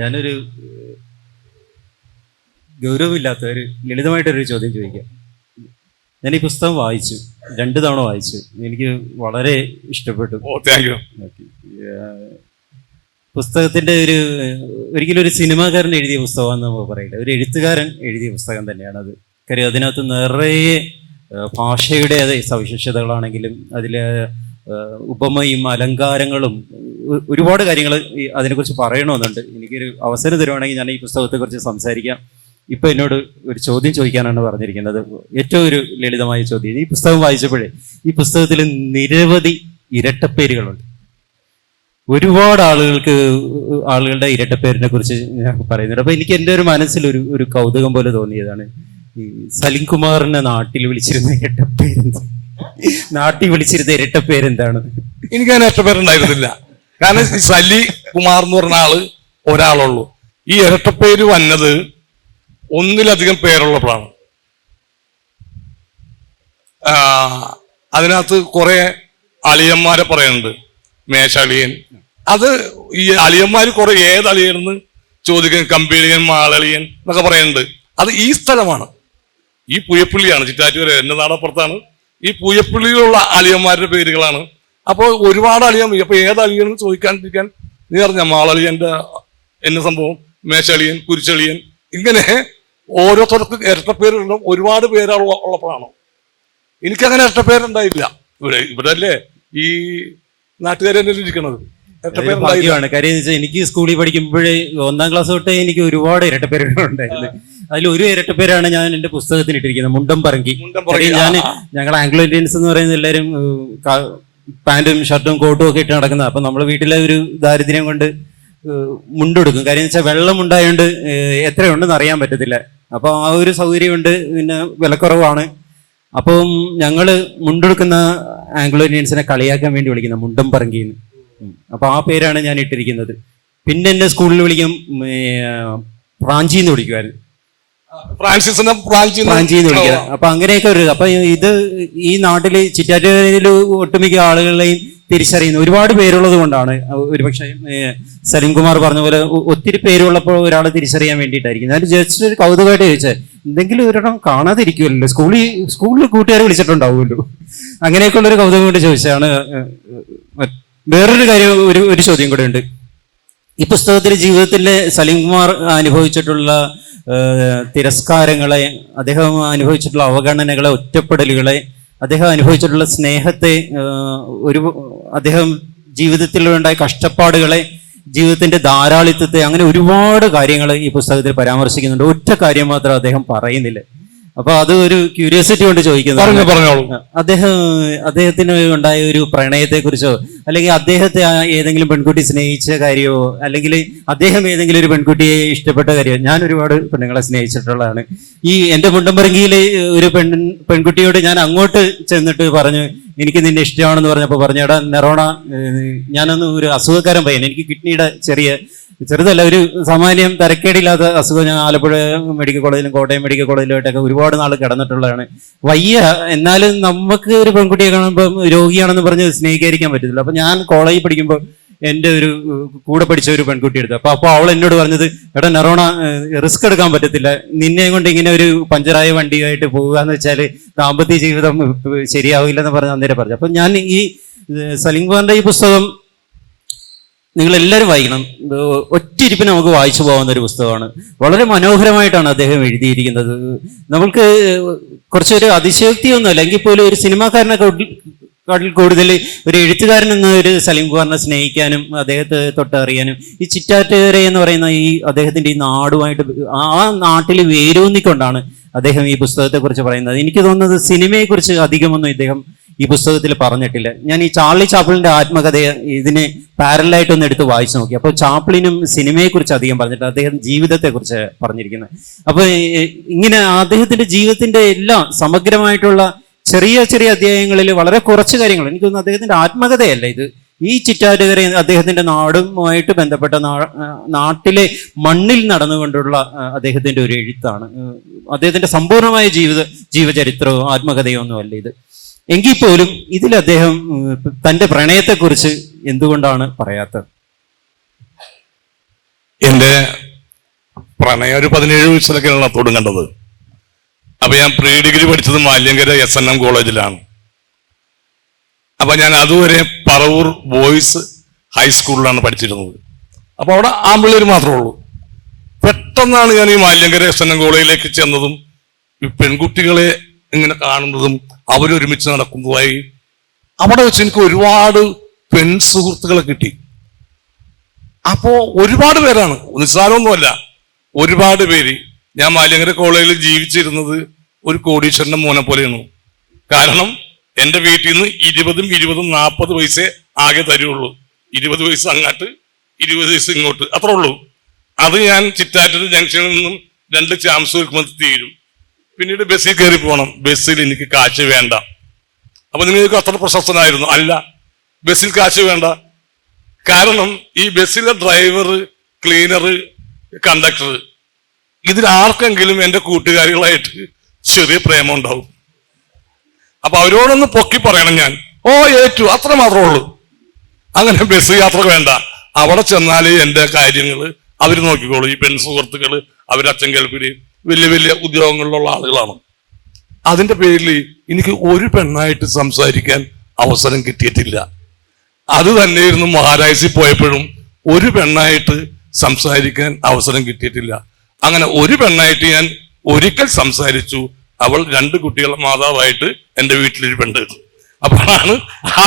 ഞാനൊരു ഗൗരവമില്ലാത്ത ഒരു ലളിതമായിട്ടൊരു ചോദ്യം ചോദിക്കാം. ഞാൻ ഈ പുസ്തകം വായിച്ചു രണ്ട് തവണ വായിച്ചു. എനിക്ക് വളരെ ഇഷ്ടപ്പെട്ടു. പുസ്തകത്തിന്റെ ഒരു ഒരിക്കലും ഒരു സിനിമാകാരൻ എഴുതിയ പുസ്തകമാണെന്ന് നമുക്ക് പറയില്ല. ഒരു എഴുത്തുകാരൻ എഴുതിയ പുസ്തകം തന്നെയാണ് അത് കാര്യം അതിനകത്ത് നിറയെ ഭാഷയുടെ സവിശേഷതകളാണെങ്കിലും അതിലെ ഏഹ്, ഉപമയും അലങ്കാരങ്ങളും ഒരുപാട് കാര്യങ്ങൾ അതിനെക്കുറിച്ച് പറയണമെന്നുണ്ട്. എനിക്കൊരു അവസരം തരുവാണെങ്കിൽ ഞാൻ ഈ പുസ്തകത്തെക്കുറിച്ച് സംസാരിക്കാം. ഇപ്പൊ എന്നോട് ഒരു ചോദ്യം ചോദിക്കാനാണ് പറഞ്ഞിരിക്കുന്നത്. ഏറ്റവും ഒരു ലളിതമായ ചോദ്യം. ഈ പുസ്തകം വായിച്ചപ്പോഴേ ഈ പുസ്തകത്തിൽ നിരവധി ഇരട്ടപ്പേരുകളുണ്ട്. ഒരുപാട് ആളുകൾക്ക് ആളുകളുടെ ഇരട്ടപ്പേരിനെ കുറിച്ച് ഞാൻ പറയുന്നുണ്ട്. അപ്പൊ എനിക്ക് എന്റെ ഒരു മനസ്സിൽ ഒരു ഒരു കൗതുകം പോലെ തോന്നിയതാണ് ഈ സലിം കുമാറിനെ നാട്ടിൽ വിളിച്ചിരുന്ന ഇരട്ടപ്പേരെന്ത് നാട്ടിൽ വിളിച്ചിരുന്ന ഇരട്ട പേരെന്താണ്? എനിക്ക് ഇരട്ട ഇഷ്ടപ്പേരുണ്ടായിരുന്നില്ല കാരണം ഈ സലി കുമാർ എന്ന് പറഞ്ഞ ആൾ ഒരാളുള്ളൂ. ഈ ഇരട്ട പേര് വന്നത് ഒന്നിലധികം പേരുള്ളപ്പോഴാണ്. അതിനകത്ത് കുറെ അളിയന്മാരെ പറയുന്നുണ്ട്. മേശളിയൻ. അത് ഈ അളിയന്മാര് കുറെ ഏത് അളിയനെന്ന് ചോദിക്കാൻ കമ്പിളിയൻ മാളളിയൻ എന്നൊക്കെ പറയുന്നുണ്ട്. അത് ഈ സ്ഥലമാണ്. ഈ പുയപ്പുള്ളിയാണ് ചിറ്റാറ്റൂര് എന്റെ നാടപ്പുറത്താണ്. ഈ പൂയപ്പള്ളിയിലുള്ള അളിയന്മാരുടെ പേരുകളാണ്. അപ്പോൾ ഒരുപാട് അളിയൻ അപ്പൊ ഏത് അളിയെന്ന് ചോദിക്കാണ്ടിരിക്കാൻ നീ അറിഞ്ഞ? മാളളിയന്റെ എന്ന സംഭവം മേശളിയൻ കുരിച്ചളിയൻ ഇങ്ങനെ ഓരോരുത്തർക്ക് ഇരട്ടപ്പേരുള്ള ഒരുപാട് പേരുള്ള ഉള്ളപ്പോഴാണ്. എനിക്കങ്ങനെ ഇരട്ടപ്പേരുണ്ടായില്ല ഇവിടെ ഇവിടെ അല്ലേ ഈ നാട്ടുകാരെ ഇരിക്കണത്? ഇരട്ടപ്പേരുണ്ടായിരുന്നു ഭാഗ്യമാണ്. കാര്യം എനിക്ക് സ്കൂളിൽ പഠിക്കുമ്പോഴേ ഒന്നാം ക്ലാസ് തൊട്ടേ എനിക്ക് ഒരുപാട് ഇരട്ടപ്പേരുകൾ ഉണ്ടായിരുന്നു അതിൽ ഒരു ഇരട്ട പേരാണ് ഞാൻ എന്റെ പുസ്തകത്തിൽ ഇട്ടിരിക്കുന്നത് മുണ്ടം പറങ്കി ഞാൻ. ഞങ്ങൾ ആംഗ്ലോ ഇന്ത്യൻസ് എന്ന് പറയുന്ന എല്ലാവരും പാന്റും ഷർട്ടും കോട്ടും ഒക്കെ ഇട്ട് നടക്കുന്നത്. അപ്പൊ നമ്മൾ വീട്ടിലെ ഒരു ദാരിദ്ര്യം കൊണ്ട് മുണ്ടെടുക്കും. കാര്യം വെച്ചാൽ വെള്ളം ഉണ്ടായതുകൊണ്ട് എത്രയുണ്ടെന്ന് അറിയാൻ പറ്റത്തില്ല. അപ്പൊ ആ ഒരു സൗകര്യമുണ്ട് പിന്നെ വിലക്കുറവാണ്. അപ്പം ഞങ്ങൾ മുണ്ടെടുക്കുന്ന ആംഗ്ലോ ഇന്ത്യൻസിനെ കളിയാക്കാൻ വേണ്ടി വിളിക്കുന്ന മുണ്ടം പറങ്കിന്ന് അപ്പോൾ അപ്പൊ ആ പേരാണ് ഞാൻ ഇട്ടിരിക്കുന്നത്. പിന്നെ എന്നെ സ്കൂളിൽ വിളിക്കും പ്രാഞ്ചി എന്ന് പ്രാഞ്ചിന്ന് വിളിക്കുമായിരുന്നു ഫ്രാൻസിസിനെ വിളിക്കുന്നത് അപ്പൊ അങ്ങനെയൊക്കെ ഒരു അപ്പൊ ഇത് ഈ നാട്ടിൽ ചിറ്റാറ്റൂരിൽ ഒട്ടുമിക്ക ആളുകളെയും തിരിച്ചറിയുന്ന ഒരുപാട് പേരുള്ളത് കൊണ്ടാണ്. ഒരുപക്ഷെ സലീം കുമാർ പറഞ്ഞ പോലെ ഒത്തിരി പേരുള്ളപ്പോൾ ഒരാളെ തിരിച്ചറിയാൻ വേണ്ടിയിട്ടായിരിക്കും. ഞാൻ ജസ്റ്റ് ഒരു കൗതുകമായിട്ട് ചോദിച്ചാൽ എന്തെങ്കിലും ഒരെണ്ണം കാണാതിരിക്കുമല്ലോ. സ്കൂളിൽ സ്കൂളിൽ കൂട്ടുകാർ വിളിച്ചിട്ടുണ്ടാവുമല്ലോ. അങ്ങനെയൊക്കെയുള്ള ഒരു കൗതുകം കൊണ്ട് ചോദിച്ചാണ് വേറൊരു കാര്യം ഒരു ഒരു ചോദ്യം കൂടെ ഉണ്ട്. ഈ പുസ്തകത്തിൽ ജീവിതത്തിലെ സലീംകുമാർ അനുഭവിച്ചിട്ടുള്ള തിരസ്കാരങ്ങളെ അദ്ദേഹം അനുഭവിച്ചിട്ടുള്ള അവഗണനകളെ ഒറ്റപ്പെടലുകളെ അദ്ദേഹം അനുഭവിച്ചിട്ടുള്ള സ്നേഹത്തെ ഒരു അദ്ദേഹം ജീവിതത്തിലുണ്ടായ കഷ്ടപ്പാടുകളെ ജീവിതത്തിന്റെ ധാരാളിത്വത്തെ അങ്ങനെ ഒരുപാട് കാര്യങ്ങൾ ഈ പുസ്തകത്തിൽ പരാമർശിക്കുന്നുണ്ട്. ഒറ്റ കാര്യം മാത്രം അദ്ദേഹം പറയുന്നില്ല. അപ്പൊ അത് ഒരു ക്യൂരിയോസിറ്റി കൊണ്ട് ചോദിക്കുന്നത് പറഞ്ഞു പറഞ്ഞോളൂ. അദ്ദേഹം അദ്ദേഹത്തിന് ഉണ്ടായ ഒരു പ്രണയത്തെ കുറിച്ചോ അല്ലെങ്കിൽ അദ്ദേഹത്തെ ഏതെങ്കിലും പെൺകുട്ടി സ്നേഹിച്ച കാര്യമോ അല്ലെങ്കിൽ അദ്ദേഹം ഏതെങ്കിലും ഒരു പെൺകുട്ടിയെ ഇഷ്ടപ്പെട്ട കാര്യമോ ഞാൻ ഒരുപാട് പെണ്ണുങ്ങളെ സ്നേഹിച്ചിട്ടുള്ളതാണ്. ഈ എന്റെ മുണ്ടമ്പറങ്കിയിലെ ഒരു പെൺ പെൺകുട്ടിയോട് ഞാൻ അങ്ങോട്ട് ചെന്നിട്ട് പറഞ്ഞു എനിക്ക് നിന്നെ ഇഷ്ടമാണെന്ന് പറഞ്ഞപ്പോൾ പറഞ്ഞു എടാ നെറോണ ഞാനൊന്ന് ഒരു അസുഖക്കാരൻ പയ്യൻ എനിക്ക് കിഡ്നിയുടെ ചെറിയ ചെറുതല്ല ഒരു സാമാന്യം തരക്കേടില്ലാത്ത അസുഖം. ഞാൻ ആലപ്പുഴ മെഡിക്കൽ കോളേജിലും കോട്ടയം മെഡിക്കൽ കോളേജിലുമായിട്ടൊക്കെ ഒരുപാട് നാൾ കിടന്നിട്ടുള്ളതാണ്. വയ്യ. എന്നാലും നമുക്ക് ഒരു പെൺകുട്ടിയെ കാണുമ്പോൾ രോഗിയാണെന്ന് പറഞ്ഞ് സ്നേഹിക്കാതിരിക്കാൻ പറ്റത്തില്ല. അപ്പൊ ഞാൻ കോളേജിൽ പഠിക്കുമ്പോൾ എന്റെ ഒരു കൂടെ പഠിച്ച ഒരു പെൺകുട്ടി എടുത്തു. അപ്പൊ അപ്പോൾ അവൾ എന്നോട് പറഞ്ഞത് എടാ നെറോണ റിസ്ക് എടുക്കാൻ പറ്റത്തില്ല. നിന്നെ കൊണ്ട് ഇങ്ങനെ ഒരു പഞ്ചറായ വണ്ടിയായിട്ട് പോകുക എന്ന് വെച്ചാൽ ദാമ്പത്യ ജീവിതം ശരിയാവില്ലെന്ന് പറഞ്ഞ് അന്നേരം പറഞ്ഞു. അപ്പൊ ഞാൻ ഈ സലിംഗ് സലീം ഈ പുസ്തകം നിങ്ങൾ എല്ലാവരും വായിക്കണം. ഇത് ഒറ്റയിരിപ്പിന് നമുക്ക് വായിച്ചു പോകാവുന്ന ഒരു പുസ്തകമാണ്. വളരെ മനോഹരമായിട്ടാണ് അദ്ദേഹം എഴുതിയിരിക്കുന്നത്. നമ്മൾക്ക് കുറച്ചൊരു അതിശയോക്തിയൊന്നും അല്ലെങ്കിൽ പോലും ഒരു സിനിമാക്കാരനെ കൂടുതൽ ഒരു എഴുത്തുകാരൻ എന്ന ഒരു സലീം കുമാറിനെ സ്നേഹിക്കാനും അദ്ദേഹത്തെ തൊട്ടറിയാനും ഈ ചിറ്റാറ്റുകര എന്ന് പറയുന്ന ഈ അദ്ദേഹത്തിന്റെ ഈ നാടുമായിട്ട് ആ നാട്ടിൽ വേരൂന്നിക്കൊണ്ടാണ് അദ്ദേഹം ഈ പുസ്തകത്തെക്കുറിച്ച് പറയുന്നത്. എനിക്ക് തോന്നുന്നത് സിനിമയെക്കുറിച്ച് അധികമൊന്നും ഇദ്ദേഹം ഈ പുസ്തകത്തിൽ പറഞ്ഞിട്ടില്ല. ഞാൻ ഈ ചാർലി ചാപ്പിളിന്റെ ആത്മകഥയെ ഇതിനെ പാരലായിട്ട് ഒന്ന് എടുത്ത് വായിച്ചു നോക്കി. അപ്പോൾ ചാപ്പിളിനും സിനിമയെക്കുറിച്ച് അധികം പറഞ്ഞിട്ട് അദ്ദേഹം ജീവിതത്തെക്കുറിച്ച് പറഞ്ഞിരിക്കുന്നത് അപ്പോൾ ഇങ്ങനെ അദ്ദേഹത്തിന്റെ ജീവിതത്തിന്റെ എല്ലാം സമഗ്രമായിട്ടുള്ള ചെറിയ ചെറിയ അധ്യായങ്ങളിൽ വളരെ കുറച്ച് കാര്യങ്ങൾ. എനിക്ക് തോന്നുന്നു അദ്ദേഹത്തിന്റെ ആത്മകഥയല്ല ഇത്. ഈ ചിറ്റാറ്റുകര അദ്ദേഹത്തിന്റെ നാടുമായിട്ട് ബന്ധപ്പെട്ട നാട്ടിലെ മണ്ണിൽ നടന്നുകൊണ്ടുള്ള അദ്ദേഹത്തിന്റെ ഒരു എഴുത്താണ്. അദ്ദേഹത്തിന്റെ സമ്പൂർണമായ ജീവിത ജീവചരിത്രവും ആത്മകഥയോ ഒന്നുമല്ല ഇത്. എങ്കിൽ പോലും ഇതിൽ അദ്ദേഹം തന്റെ പ്രണയത്തെക്കുറിച്ച് എന്തുകൊണ്ടാണ് പറയാത്തത്? എന്റെ പ്രണയം ഒരു പതിനേഴ് വയസ്സിലൊക്കെയാണ് തുടങ്ങേണ്ടത് അപ്പൊ ഞാൻ പ്രീ ഡിഗ്രി പഠിച്ചത് മാല്യങ്കര എസ് എൻ എം കോളേജിലാണ്. അപ്പൊ ഞാൻ അതുവരെ പറവൂർ ബോയ്സ് ഹൈസ്കൂളിലാണ് പഠിച്ചിരുന്നത്. അപ്പൊ അവിടെ ആമ്പിള്ളേർ മാത്രമേ ഉള്ളൂ. പെട്ടെന്നാണ് ഞാൻ ഈ മാല്യങ്കര എസ് എൻ എം കോളേജിലേക്ക് ചെന്നതും പെൺകുട്ടികളെ ഇങ്ങനെ കാണുന്നതും അവരൊരുമിച്ച് നടക്കുന്നതുമായി അവിടെ വെച്ച് എനിക്ക് ഒരുപാട് പെൺ സുഹൃത്തുക്കളെ കിട്ടി. അപ്പോ ഒരുപാട് പേരാണ്. നിസ്സാരമൊന്നുമല്ല. ഒരുപാട് പേര്. ഞാൻ മാലിയങ്കര കോളേജിൽ ജീവിച്ചിരുന്നത് ഒരു കോടീശ്വരന്റെ മോനെ പോലെയാണ്. കാരണം എന്റെ വീട്ടിൽ നിന്ന് ഇരുപതും ഇരുപതും നാൽപ്പത് പൈസ ആകെ തരുള്ളൂ. ഇരുപത് പൈസ അങ്ങോട്ട് ഇരുപത് പൈസ ഇങ്ങോട്ട്. അത്രേ ഉള്ളൂ. അത് ഞാൻ ചിറ്റാറ്റൂർ ജംഗ്ഷനിൽ നിന്നും രണ്ട് ചാംസ് വെക്കുമ്പോൾ തീരും. പിന്നീട് ബസ്സിൽ കയറി പോകണം. ബസ്സിൽ എനിക്ക് കാശ് വേണ്ട. അപ്പൊ നിങ്ങൾക്ക് അത്ര പ്രശസ്തനായിരുന്നു. അല്ല ബസ്സിൽ കാശ് വേണ്ട. കാരണം ഈ ബസ്സിലെ ഡ്രൈവർ ക്ലീനർ കണ്ടക്ടർ ഇതിൽ ആർക്കെങ്കിലും എന്റെ കൂട്ടുകാരികളായിട്ട് ചെറിയ പ്രേമം ഉണ്ടാവും. അപ്പൊ അവരോടൊന്ന് പൊക്കി പറയണം ഞാൻ. ഓ ഏറ്റു അത്ര മാത്രമേ ഉള്ളൂ. അങ്ങനെ ബസ് യാത്ര വേണ്ട. അവിടെ ചെന്നാലേ എന്റെ കാര്യങ്ങൾ അവർ നോക്കിക്കോളൂ. ഈ പെൺ സുഹൃത്തുക്കൾ അവരച്ഛൻ കേൾപ്പിൽ വലിയ വലിയ ഉദ്യോഗങ്ങളിലുള്ള ആളുകളാണ്. അതിന്റെ പേരിൽ എനിക്ക് ഒരു പെണ്ണായിട്ട് സംസാരിക്കാൻ അവസരം കിട്ടിയിട്ടില്ല. അത് തന്നെയായിരുന്നു മഹാരാജ്സിൽ പോയപ്പോഴും ഒരു പെണ്ണായിട്ട് സംസാരിക്കാൻ അവസരം കിട്ടിയിട്ടില്ല. അങ്ങനെ ഒരു പെണ്ണായിട്ട് ഞാൻ ഒരിക്കൽ സംസാരിച്ചു. അവൾ രണ്ട് കുട്ടികളുടെ മാതാവായിട്ട് എന്റെ പെണ്ണ് അപ്പോഴാണ്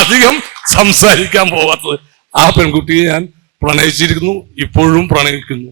അധികം സംസാരിക്കാൻ പോകാത്തത് ആ പെൺകുട്ടിയെ ഞാൻ പ്രണയിച്ചിരിക്കുന്നു ഇപ്പോഴും പ്രണയിക്കുന്നു.